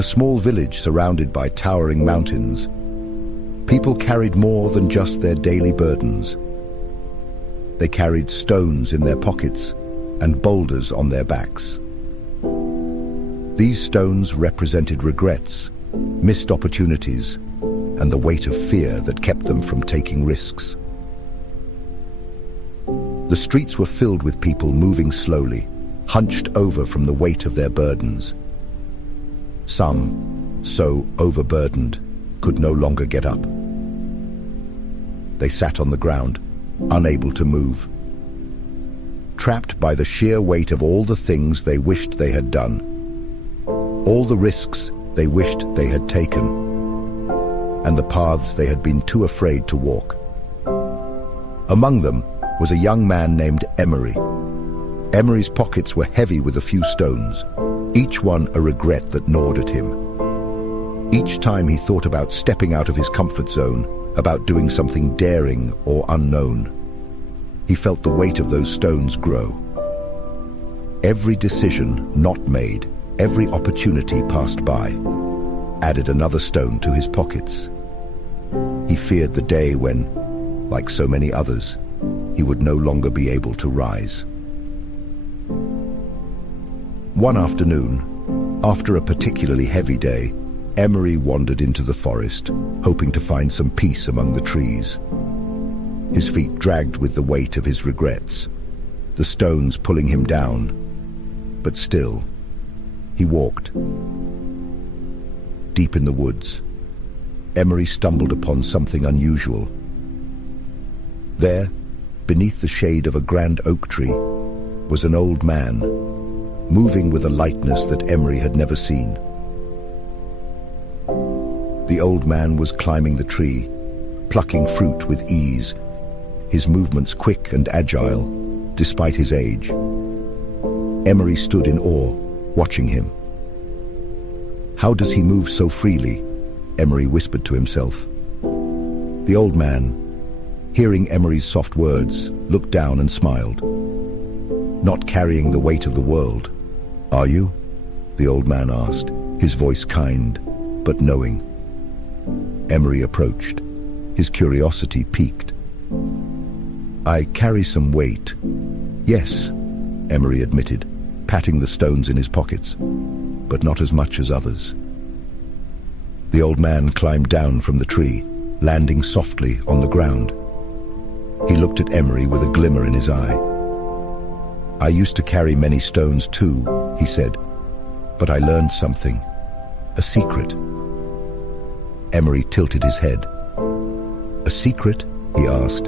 a small village surrounded by towering mountains, people carried more than just their daily burdens. They carried stones in their pockets and boulders on their backs. These stones represented regrets, missed opportunities, and the weight of fear that kept them from taking risks. The streets were filled with people moving slowly, hunched over from the weight of their burdens. Some, so overburdened, could no longer get up. They sat on the ground, unable to move, trapped by the sheer weight of all the things they wished they had done, all the risks they wished they had taken, and the paths they had been too afraid to walk. Among them was a young man named Emery. Emery's pockets were heavy with a few stones, each one a regret that gnawed at him. Each time he thought about stepping out of his comfort zone, about doing something daring or unknown, he felt the weight of those stones grow. Every decision not made, every opportunity passed by, added another stone to his pockets. He feared the day when, like so many others, he would no longer be able to rise. One afternoon, after a particularly heavy day, Emery wandered into the forest, hoping to find some peace among the trees. His feet dragged with the weight of his regrets, the stones pulling him down. But still, he walked. Deep in the woods, Emery stumbled upon something unusual. There, beneath the shade of a grand oak tree, was an old man, moving with a lightness that Emery had never seen. The old man was climbing the tree, plucking fruit with ease, his movements quick and agile, despite his age. Emery stood in awe, watching him. "How does he move so freely?" Emery whispered to himself. The old man, hearing Emery's soft words, looked down and smiled. "Not carrying the weight of the world, are you?" the old man asked, his voice kind but knowing. Emery approached, his curiosity piqued. "I carry some weight." "Yes," Emery admitted, patting the stones in his pockets, "but not as much as others." The old man climbed down from the tree, landing softly on the ground. He looked at Emery with a glimmer in his eye. "I used to carry many stones too," he said, "but I learned something, a secret." Emery tilted his head. "A secret?" he asked.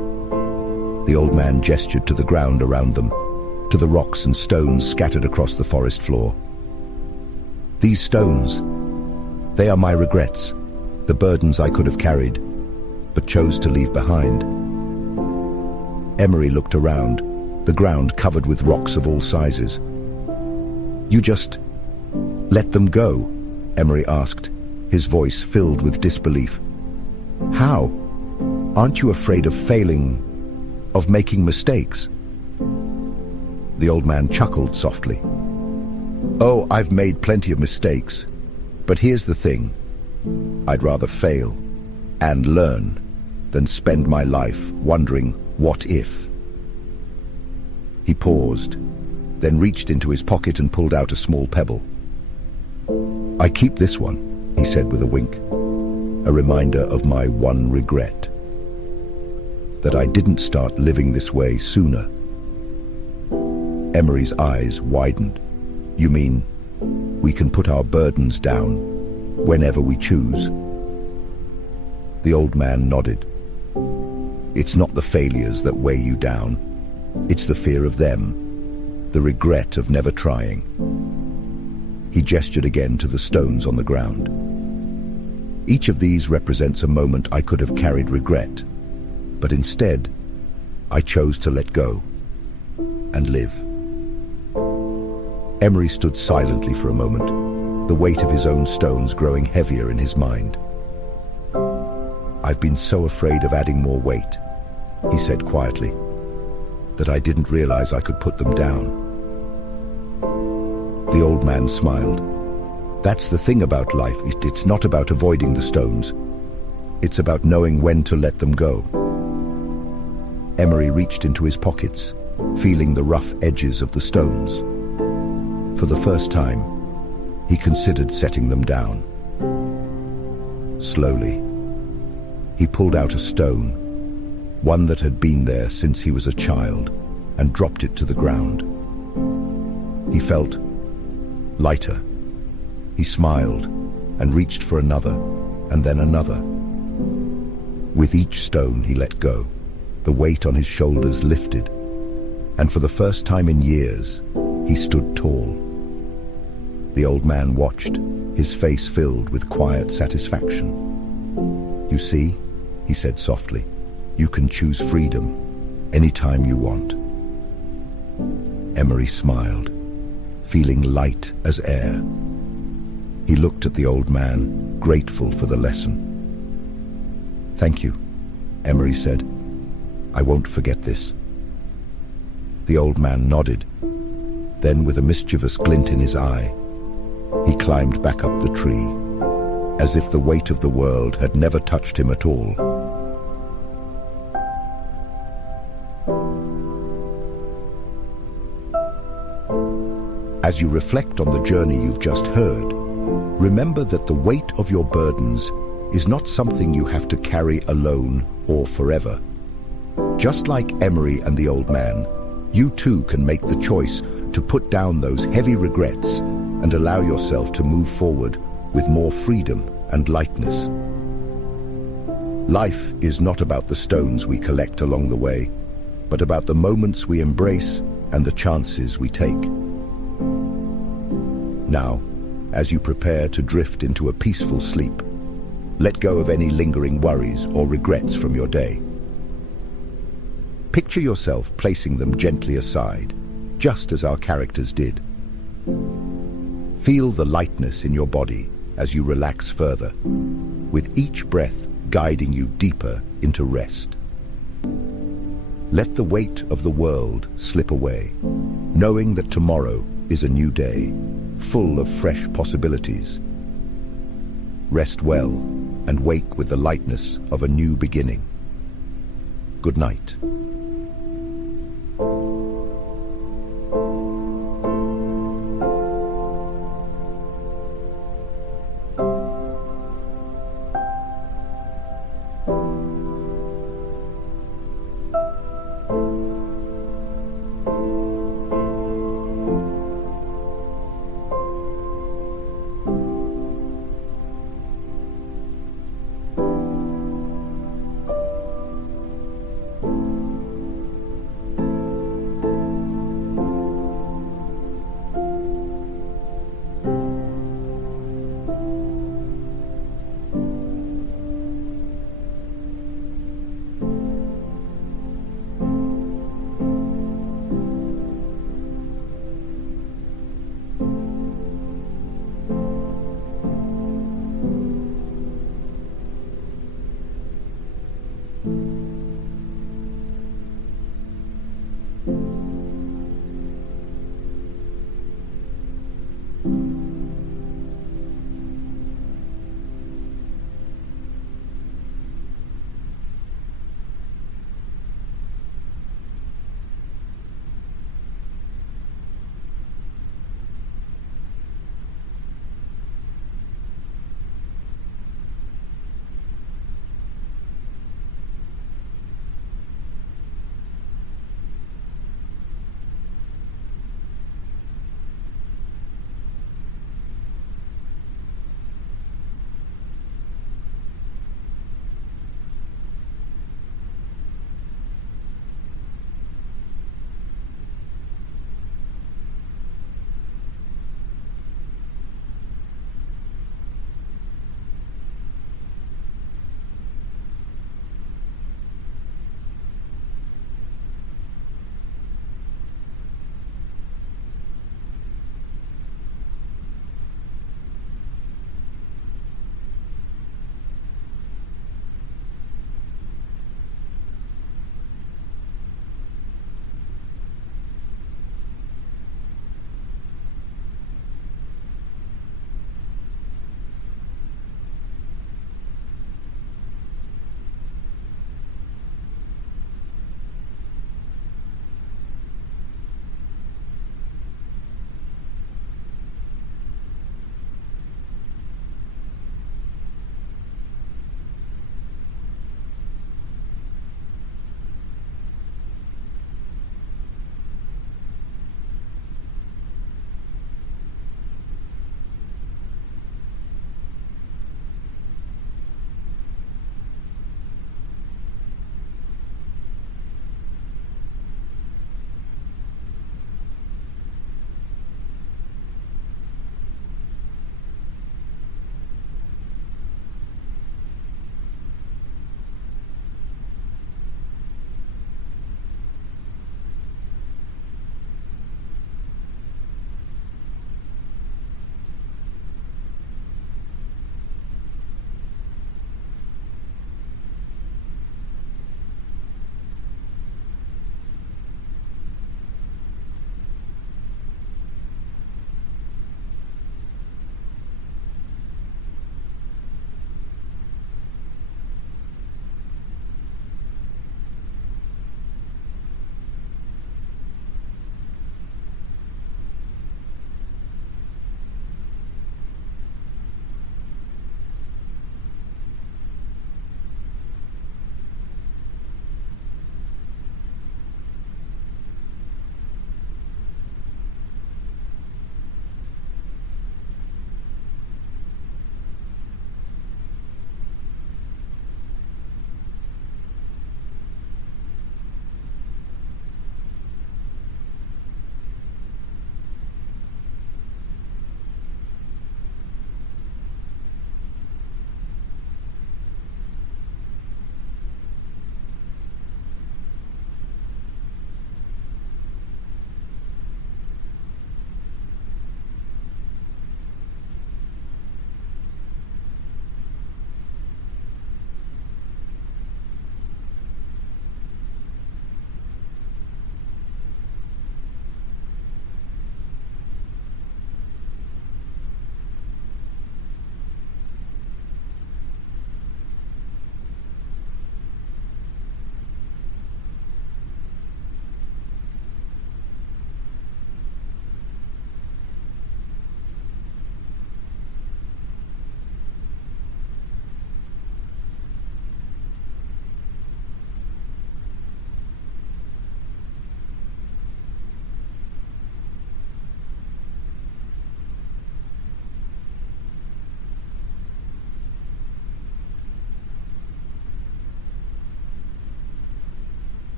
The old man gestured to the ground around them, to the rocks and stones scattered across the forest floor. "These stones, they are my regrets, the burdens I could have carried, but chose to leave behind." Emery looked around, the ground covered with rocks of all sizes. "You just let them go?" Emery asked, his voice filled with disbelief. "How? Aren't you afraid of failing, of making mistakes?" The old man chuckled softly. "Oh, I've made plenty of mistakes, but here's the thing. I'd rather fail and learn than spend my life wondering what if." He paused, then reached into his pocket and pulled out a small pebble. "I keep this one," he said with a wink, "a reminder of my one regret, that I didn't start living this way sooner." Emery's eyes widened. "You mean we can put our burdens down whenever we choose?" The old man nodded. "It's not the failures that weigh you down. It's the fear of them, the regret of never trying." He gestured again to the stones on the ground. "Each of these represents a moment I could have carried regret, but instead, I chose to let go and live." Emery stood silently for a moment, the weight of his own stones growing heavier in his mind. "I've been so afraid of adding more weight," he said quietly, "that I didn't realize I could put them down." The old man smiled. That's the thing about life. It's not about avoiding the stones. It's about knowing when to let them go. Emery reached into his pockets, feeling the rough edges of the stones. For the first time, he considered setting them down. Slowly, he pulled out a stone, one that had been there since he was a child, and dropped it to the ground. He felt lighter. He smiled and reached for another, and then another. With each stone he let go, the weight on his shoulders lifted, and for the first time in years, he stood tall. The old man watched, his face filled with quiet satisfaction. "You see," he said softly, "you can choose freedom anytime you want." Emery smiled, feeling light as air. He looked at the old man, grateful for the lesson. "Thank you," Emery said. "I won't forget this." The old man nodded. Then, with a mischievous glint in his eye, he climbed back up the tree, as if the weight of the world had never touched him at all. As you reflect on the journey you've just heard, remember that the weight of your burdens is not something you have to carry alone or forever. Just like Emery and the old man, you too can make the choice to put down those heavy regrets and allow yourself to move forward with more freedom and lightness. Life is not about the stones we collect along the way, but about the moments we embrace and the chances we take. Now, as you prepare to drift into a peaceful sleep, let go of any lingering worries or regrets from your day. Picture yourself placing them gently aside, just as our characters did. Feel the lightness in your body as you relax further, with each breath guiding you deeper into rest. Let the weight of the world slip away, knowing that tomorrow is a new day, full of fresh possibilities. Rest well and wake with the lightness of a new beginning. Good night.